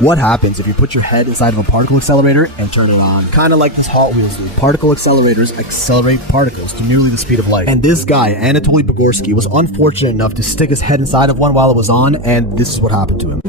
What happens if you put your head inside of a particle accelerator and turn it on? Kind of like this Hot Wheels do. Particle accelerators accelerate particles to nearly the speed of light. And this guy, Anatoly Bugorsky, was unfortunate enough to stick his head inside of one while it was on, and this is what happened to him.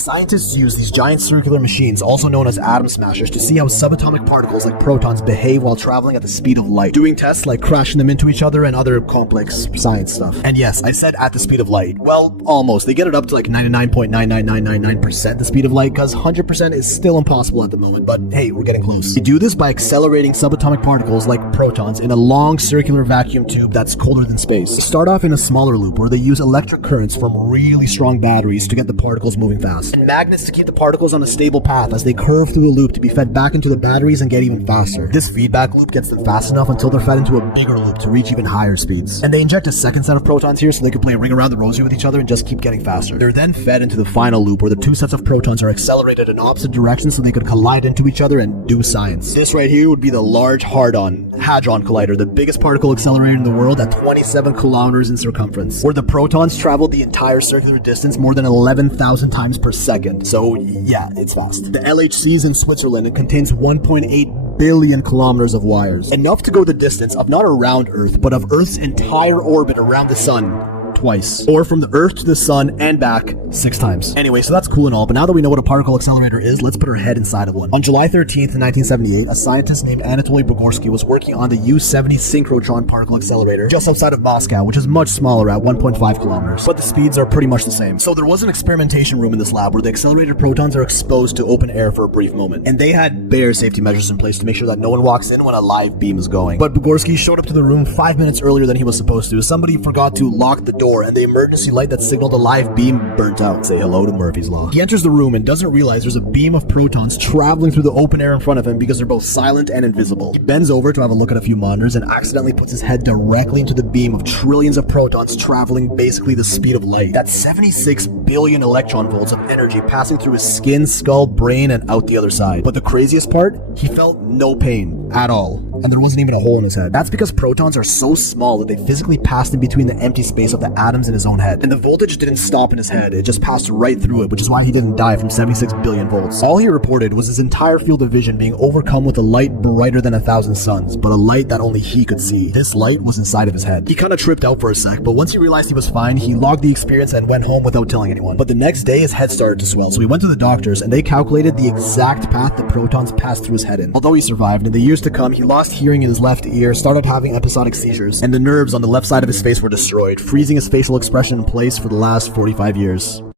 Scientists use these giant circular machines, also known as atom smashers, to see how subatomic particles like protons behave while traveling at the speed of light, doing tests like crashing them into each other and other complex science stuff. And yes, I said at the speed of light. Well, almost. They get it up to like 99.99999% the speed of light, because 100% is still impossible at the moment, but hey, we're getting close. They do this by accelerating subatomic particles like protons in a long circular vacuum tube that's colder than space. They start off in a smaller loop where they use electric currents from really strong batteries to get the particles moving fast, and magnets to keep the particles on a stable path as they curve through the loop to be fed back into the batteries and get even faster. This feedback loop gets them fast enough until they're fed into a bigger loop to reach even higher speeds. And they inject a second set of protons here so they can play Ring Around the Rosie with each other and just keep getting faster. They're then fed into the final loop where the two sets of protons are accelerated in opposite directions so they could collide into each other and do science. This right here would be the Large Hadron Collider, the biggest particle accelerator in the world at 27 kilometers in circumference, where the protons travel the entire circular distance more than 11,000 times per second. So yeah, it's fast. The LHC is in Switzerland and contains 1.8 billion kilometers of wires, enough to go the distance of not around Earth, but of Earth's entire orbit around the sun twice, or from the Earth to the sun and back 6 times. Anyway, so that's cool and all, but now that we know what a particle accelerator is, let's put our head inside of one. On July 13th, 1978, a scientist named Anatoly Bugorsky was working on the U-70 synchrotron particle accelerator just outside of Moscow, which is much smaller at 1.5 kilometers, but the speeds are pretty much the same. So there was an experimentation room in this lab where the accelerated protons are exposed to open air for a brief moment, and they had bare safety measures in place to make sure that no one walks in when a live beam is going. But Bugorsky showed up to the room 5 minutes earlier than he was supposed to. Somebody forgot to lock the door, and the emergency light that signaled a live beam burnt out. Say hello to Murphy's Law. He enters the room and doesn't realize there's a beam of protons traveling through the open air in front of him because they're both silent and invisible. He bends over to have a look at a few monitors and accidentally puts his head directly into the beam of trillions of protons traveling basically the speed of light. That's 76 billion electron volts of energy passing through his skin, skull, brain, and out the other side. But the craziest part, he felt no pain at all. And there wasn't even a hole in his head. That's because protons are so small that they physically passed in between the empty space of the atoms in his own head. And the voltage didn't stop in his head, it just passed right through it, which is why he didn't die from 76 billion volts. All he reported was his entire field of vision being overcome with a light brighter than 1,000 suns, but a light that only he could see. This light was inside of his head. He kind of tripped out for a sec, but once he realized he was fine, he logged the experience and went home without telling anyone. But the next day, his head started to swell, so he went to the doctors and they calculated the exact path the protons passed through his head in. Although he survived, in the years to come, he lost hearing in his left ear, started having episodic seizures, and the nerves on the left side of his face were destroyed, freezing his facial expression in place for the last 45 years.